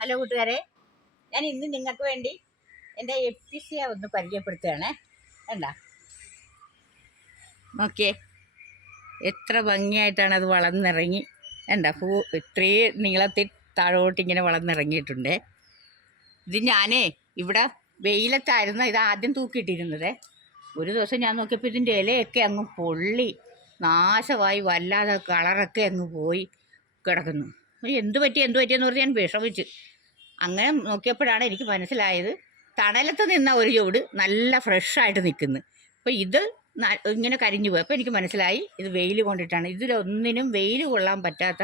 Hello കൂട്ടുകാരെ ഞാൻ ഇന്ന് നിങ്ങൾക്ക് വേണ്ടി എന്റെ എപ്പിസിയ ഒന്ന് പരിചയപ്പെടുത്തുകയാണേ. വേണ്ട നോക്കിയേ എത്ര ഭംഗിയായിട്ടാണ് അത് വളർന്നിറങ്ങി. വേണ്ട പൂ ഇത്രയും നീളത്തിൽ താഴോട്ട് ഇങ്ങനെ വളർന്നിറങ്ങിയിട്ടുണ്ട്. ഇത് ഞാനേ ഇവിടെ വെയിലത്തായിരുന്നു ഇത് ആദ്യം തൂക്കിയിട്ടിരുന്നത്. ഒരു ദിവസം ഞാൻ നോക്കിയപ്പോൾ ഇതിന്റെ ഇലയൊക്കെ അങ്ങ് പൊള്ളി നാശമായി വല്ലാതെ കളറൊക്കെ അങ്ങ് പോയി കിടക്കുന്നു. എന്ത് പറ്റി എന്ത് പറ്റിയെന്ന് പറഞ്ഞ് ഞാൻ വിഷമിച്ച്. അങ്ങനെ നോക്കിയപ്പോഴാണ് എനിക്ക് മനസ്സിലായത് തണലത്ത് നിന്ന ഒരു ചുവട് നല്ല ഫ്രഷായിട്ട് നിൽക്കുന്നു. അപ്പോൾ ഇത് ഇങ്ങനെ കരിഞ്ഞു പോയി. അപ്പോൾ എനിക്ക് മനസ്സിലായി ഇത് വെയിൽ കൊണ്ടിട്ടാണ്. ഇതിലൊന്നിനും വെയിൽ കൊള്ളാൻ പറ്റാത്ത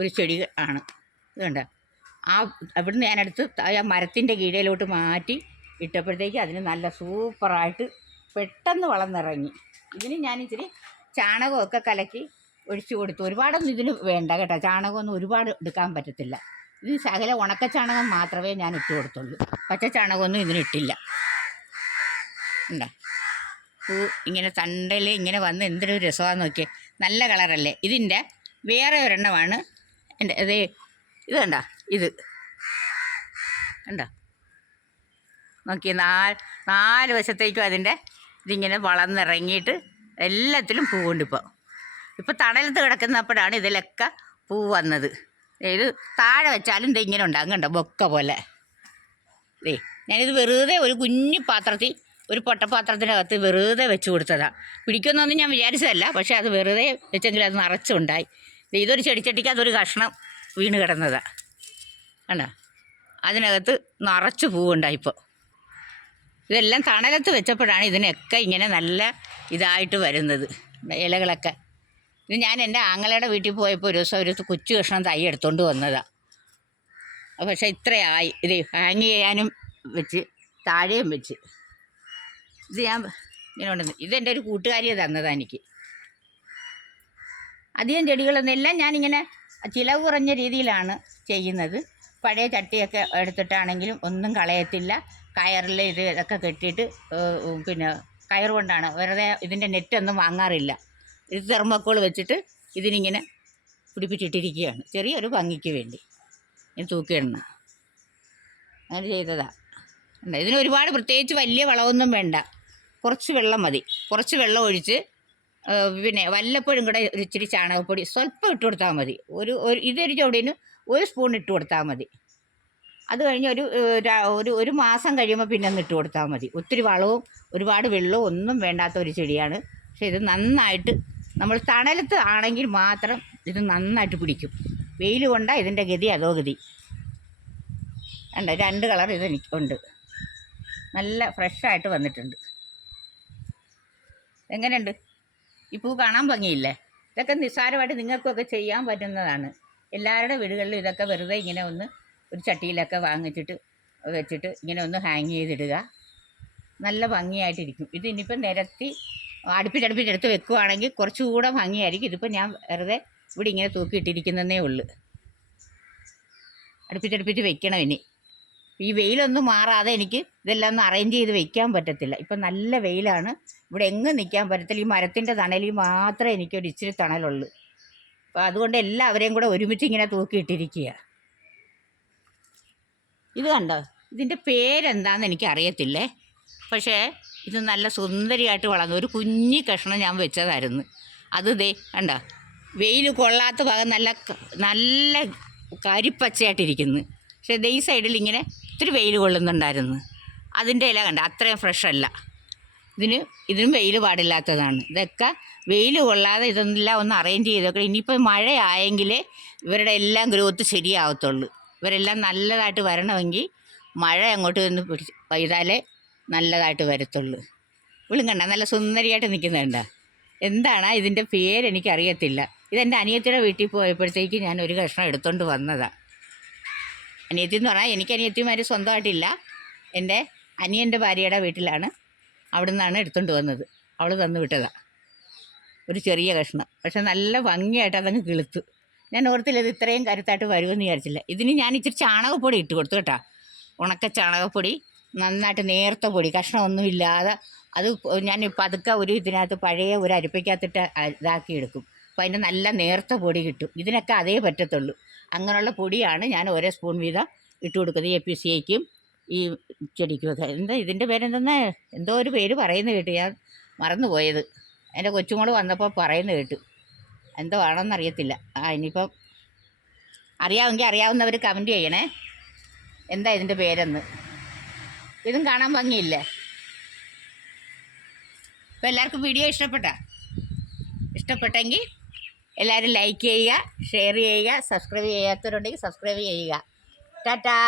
ഒരു ചെടി ആണ്. ഇതുണ്ട് ആ അവിടുന്ന് ഞാനെടുത്ത് ആ മരത്തിന്റെ കീഴയിലോട്ട് മാറ്റി ഇട്ടപ്പോഴത്തേക്ക് അതിന് നല്ല സൂപ്പറായിട്ട് പെട്ടെന്ന് വളർന്നിറങ്ങി. ഇതിന് ഞാൻ ഇച്ചിരി ചാണകമൊക്കെ കലക്കി ഒഴിച്ചു കൊടുത്തു. ഒരുപാടൊന്നും ഇതിന് വേണ്ട കേട്ടോ. ചാണകമൊന്നും ഒരുപാട് എടുക്കാൻ പറ്റത്തില്ല. ഇത് ശകല ഉണക്ക ചാണകം മാത്രമേ ഞാൻ ഇട്ട് കൊടുത്തുള്ളൂ. പച്ച ചാണകമൊന്നും ഇതിന് ഇട്ടില്ല ഉണ്ടോ? പൂ ഇങ്ങനെ തണ്ടയിൽ ഇങ്ങനെ വന്ന് എന്തൊരു രസമാണെന്ന് നോക്കിയേ. നല്ല കളറല്ലേ? ഇതിന്റെ വേറെ ഒരെണ്ണമാണ്. എന്റെ ഇത് ഇത് കണ്ടോ? ഇത്. കണ്ടോ? നോക്കിയേ നാല് നാല് വശത്തേക്കും അതിന്റെ ഇതിങ്ങനെ വളർന്നിറങ്ങിയിട്ട് എല്ലാത്തിലും പൂ കൊണ്ടിപ്പോൾ ഇപ്പോൾ തണലത്ത് കിടക്കുന്നപ്പോഴാണ് ഇതിലൊക്കെ പൂ വന്നത്. ഇത് താഴെ വെച്ചാലും ഇത് ഇങ്ങനെ ഉണ്ടാകും കണ്ടോ? ബൊക്ക പോലെ. ദേ ഞാനിത് വെറുതെ ഒരു കുഞ്ഞു പാത്രത്തിൽ ഒരു പൊട്ടപ്പാത്രത്തിനകത്ത് വെറുതെ വെച്ച് കൊടുത്തതാണ് പിടിക്കുമെന്നൊന്നും ഞാൻ വിചാരിച്ചതല്ല പക്ഷേ അത് വെറുതെ വെച്ചെങ്കിൽ അത് നിറച്ചുണ്ടായി. ഇതൊരു ചെടിച്ചട്ടിക്ക് അതൊരു കഷ്ണം വീണ് കിടന്നതാണ് കണ്ടോ? അതിനകത്ത് നിറച്ച് പൂവുണ്ടായിപ്പോൾ ഇതെല്ലാം തണലത്ത് വെച്ചപ്പോഴാണ് ഇതിനൊക്കെ ഇങ്ങനെ നല്ല ഇതായിട്ട് വരുന്നത്. ഇലകളൊക്കെ. ഇത് ഞാൻ എന്റെ ആങ്ങളയുടെ വീട്ടിൽ പോയപ്പോൾ ഒരു ദിവസം ഒരു കൊച്ചു കഷ്ണം തൈ എടുത്തുകൊണ്ട് വന്നതാണ് പക്ഷെ ഇത്രയായി. ഇത് ഹാങ് ചെയ്യാനും വെച്ച് താഴെയും വെച്ച്. ഇത് ഞാൻ ഇങ്ങനെ ഇതെന്റെ ഒരു കൂട്ടുകാരിയെ തന്നതാണ് എനിക്ക്. അധികം ചെടികളൊന്നും എല്ലാം ഞാനിങ്ങനെ ചിലവ് കുറഞ്ഞ രീതിയിലാണ് ചെയ്യുന്നത്. പഴയ ചട്ടിയൊക്കെ എടുത്തിട്ടാണെങ്കിലും ഒന്നും കളയത്തില്ല. കയറിൽ ഇത് ഇതൊക്കെ കെട്ടിയിട്ട് പിന്നെ കയർ കൊണ്ടാണ്. വെറുതെ ഇതിന്റെ നെറ്റൊന്നും വാങ്ങാറില്ല. ഇത് തെർമോക്കോൾ വെച്ചിട്ട് ഇതിനിങ്ങനെ പിടിപ്പിച്ചിട്ടിരിക്കുകയാണ്. ചെറിയൊരു ഭംഗിക്ക് വേണ്ടി. ഞാൻ തൂക്കിയിടണം അങ്ങനെ ചെയ്തതാ. ഉണ്ട്. ഇതിന് ഒരുപാട് പ്രത്യേകിച്ച് വലിയ വളമൊന്നും വേണ്ട. കുറച്ച് വെള്ളം മതി. കുറച്ച് വെള്ളം ഒഴിച്ച് പിന്നെ വല്ലപ്പോഴും കൂടെ ഇച്ചിരി ചാണകപ്പൊടി സ്വല്പം ഇട്ട് കൊടുത്താൽ മതി. ഒരു ഒരു ഇതൊരു ചുവടിന് ഒരു സ്പൂൺ ഇട്ട് കൊടുത്താൽ മതി. അത് കഴിഞ്ഞ് ഒരു ഒരു ഒരു മാസം കഴിയുമ്പോൾ പിന്നെ ഒന്ന് ഇട്ട് കൊടുത്താൽ മതി. ഒത്തിരി വളവും ഒരുപാട് വെള്ളവും ഒന്നും വേണ്ടാത്ത ഒരു ചെടിയാണ്. പക്ഷേ ഇത് നന്നായിട്ട് നമ്മൾ തണലത്ത് ആണെങ്കിൽ മാത്രം ഇത് നന്നായിട്ട് പിടിക്കും. വെയിൽ കൊണ്ടാൽ ഇതിന്റെ ഗതി അതോ ഗതി. ഉണ്ട് രണ്ട് കളർ ഇത് ഉണ്ട് നല്ല ഫ്രഷായിട്ട് വന്നിട്ടുണ്ട്. എങ്ങനെയുണ്ട്? ഈ പൂ കാണാൻ ഭംഗിയില്ലേ? ഇതൊക്കെ നിസ്സാരമായിട്ട് നിങ്ങൾക്കൊക്കെ ചെയ്യാൻ പറ്റുന്നതാണ്. എല്ലാവരുടെ വീടുകളിലും ഇതൊക്കെ വെറുതെ ഇങ്ങനെ ഒന്ന് ഒരു ചട്ടിയിലൊക്കെ വാങ്ങിച്ചിട്ട് വെച്ചിട്ട് ഇങ്ങനെ ഒന്ന് ഹാങ് ചെയ്തിടുക. നല്ല ഭംഗിയായിട്ടിരിക്കും. ഇത് ഇനിയിപ്പോൾ നിരത്തി അടുപ്പിച്ചടുപ്പിച്ചെടുത്ത് വെക്കുവാണെങ്കിൽ കുറച്ചുകൂടെ ഭംഗിയായിരിക്കും. ഇതിപ്പോൾ ഞാൻ വെറുതെ ഇവിടെ ഇങ്ങനെ തൂക്കിയിട്ടിരിക്കുന്നതേ ഉള്ളൂ. അടുപ്പിച്ചടുപ്പിച്ച് വെക്കണം ഇനി. ഈ വെയിലൊന്നും മാറാതെ എനിക്ക് ഇതെല്ലാം ഒന്ന് അറേഞ്ച് ചെയ്ത് വെക്കാൻ പറ്റത്തില്ല. ഇപ്പം നല്ല വെയിലാണ്. ഇവിടെ എങ്ങും നിൽക്കാൻ പറ്റത്തില്ല. ഈ മരത്തിന്റെ തണലിൽ മാത്രമേ എനിക്കൊരു ഇച്ചിരി തണലുള്ളൂ. അപ്പോൾ അതുകൊണ്ട് എല്ലാവരെയും കൂടെ ഒരുമിച്ച് ഇങ്ങനെ തൂക്കിയിട്ടിരിക്കുക ഇത് കണ്ടോ? ഇതിന്റെ പേരെന്താണെന്ന് എനിക്ക് അറിയത്തില്ലേ പക്ഷേ ഇത് നല്ല സുന്ദരിയായിട്ട് വളർന്നു. ഒരു കുഞ്ഞി കഷ്ണം ഞാൻ വെച്ചതായിരുന്നു. അത് ദേ കണ്ട? വെയിൽ കൊള്ളാത്ത ഭാഗം നല്ല നല്ല കരിപ്പച്ചയായിട്ടിരിക്കുന്നു. പക്ഷേ ദേ ഈ സൈഡിൽ ഇങ്ങനെ ഇത്തിരി വെയിൽ കൊള്ളുന്നുണ്ടായിരുന്നു. അതിന്റെ ഇല കണ്ട? അത്രയും ഫ്രഷ് അല്ല. ഇതിന് ഇതിനും വെയിൽ പാടില്ലാത്തതാണ്. ഇതൊക്കെ വെയിൽ കൊള്ളാതെ ഇതെല്ലാം ഒന്ന് അറേഞ്ച് ചെയ്തൊക്കെ ഇനിയിപ്പോൾ മഴയായെങ്കിലേ ഇവരുടെ എല്ലാം ഗ്രോത്ത് ശരിയാവത്തുള്ളൂ. ഇവരെല്ലാം നല്ലതായിട്ട് വരണമെങ്കിൽ മഴ അങ്ങോട്ട് നിന്ന് പിടിച്ച് പെയ്താലേ നല്ലതായിട്ട് വരത്തുള്ളൂ. ഇവളും കണ്ട നല്ല സുന്ദരിയായിട്ട് നിൽക്കുന്നുണ്ട? എന്താണ് ഇതിന്റെ പേര് എനിക്കറിയത്തില്ല. ഇതെന്റെ അനിയത്തിയുടെ വീട്ടിൽ പോയപ്പോഴത്തേക്ക് ഞാൻ ഒരു കഷ്ണം എടുത്തുകൊണ്ട് വന്നതാണ് അനിയത്തി എന്ന് പറഞ്ഞാൽ എനിക്ക് അനിയത്തിമാർ സ്വന്തമായിട്ടില്ല. എന്റെ അനിയന്റെ ഭാര്യയുടെ വീട്ടിലാണ് അവിടെ നിന്നാണ് എടുത്തുകൊണ്ട് വന്നത്. അവൾ തന്നു വിട്ടതാണ് ഒരു ചെറിയ കഷ്ണം. പക്ഷെ നല്ല ഭംഗിയായിട്ട് അതങ്ങ് കിളുത്തു. ഞാൻ ഓർത്തില്ല ഇത് ഇത്രയും കരുത്തായിട്ട് വരുമെന്ന് വിചാരിച്ചില്ല. ഇതിന് ഞാൻ ഇച്ചിരി ചാണകപ്പൊടി ഇട്ട് കൊടുത്തു കേട്ടോ. ഉണക്ക ചാണകപ്പൊടി നന്നായിട്ട് നേർത്ത പൊടി കഷ്ണമൊന്നും ഇല്ലാതെ അത് ഞാൻ പതുക്കെ ഒരു ഇതിനകത്ത് പഴയ ഒരു അരിപ്പയ്ക്കകത്തിട്ട് ഇതാക്കി എടുക്കും അപ്പോൾ അതിന്റെ നല്ല നേർത്ത പൊടി കിട്ടും. ഇതിനൊക്കെ അതേ പറ്റത്തുള്ളൂ. അങ്ങനെയുള്ള പൊടിയാണ് ഞാൻ ഓരോ സ്പൂൺ വീതം ഇട്ട് കൊടുക്കുന്നത് എ പി സി ഐക്കും ഈ ചെടിക്കും ഒക്കെ എന്താ ഇതിന്റെ പേരെന്തെന്നാ? എന്തോ ഒരു പേര് പറയുന്നത് കേട്ടു ഞാൻ മറന്നുപോയത്. എന്റെ കൊച്ചുമോൾ വന്നപ്പോൾ പറയുന്നത് കേട്ടു. എന്തോ ആണെന്നറിയത്തില്ല. ആ ഇനിയിപ്പം അറിയാമെങ്കിൽ അറിയാവുന്നവർ കമന്റ് ചെയ്യണേ. എന്താ ഇതിന്റെ പേരെന്ന്? ഇതും കാണാൻ ഭംഗിയില്ലേ? അപ്പോൾ എല്ലാവർക്കും വീഡിയോ ഇഷ്ടപ്പെട്ട? ഇഷ്ടപ്പെട്ടെങ്കിൽ എല്ലാവരും ലൈക്ക് ചെയ്യുക ഷെയർ ചെയ്യുക സബ്സ്ക്രൈബ് ചെയ്യാത്തവരുണ്ടെങ്കിൽ സബ്സ്ക്രൈബ് ചെയ്യുക. ടാറ്റാ!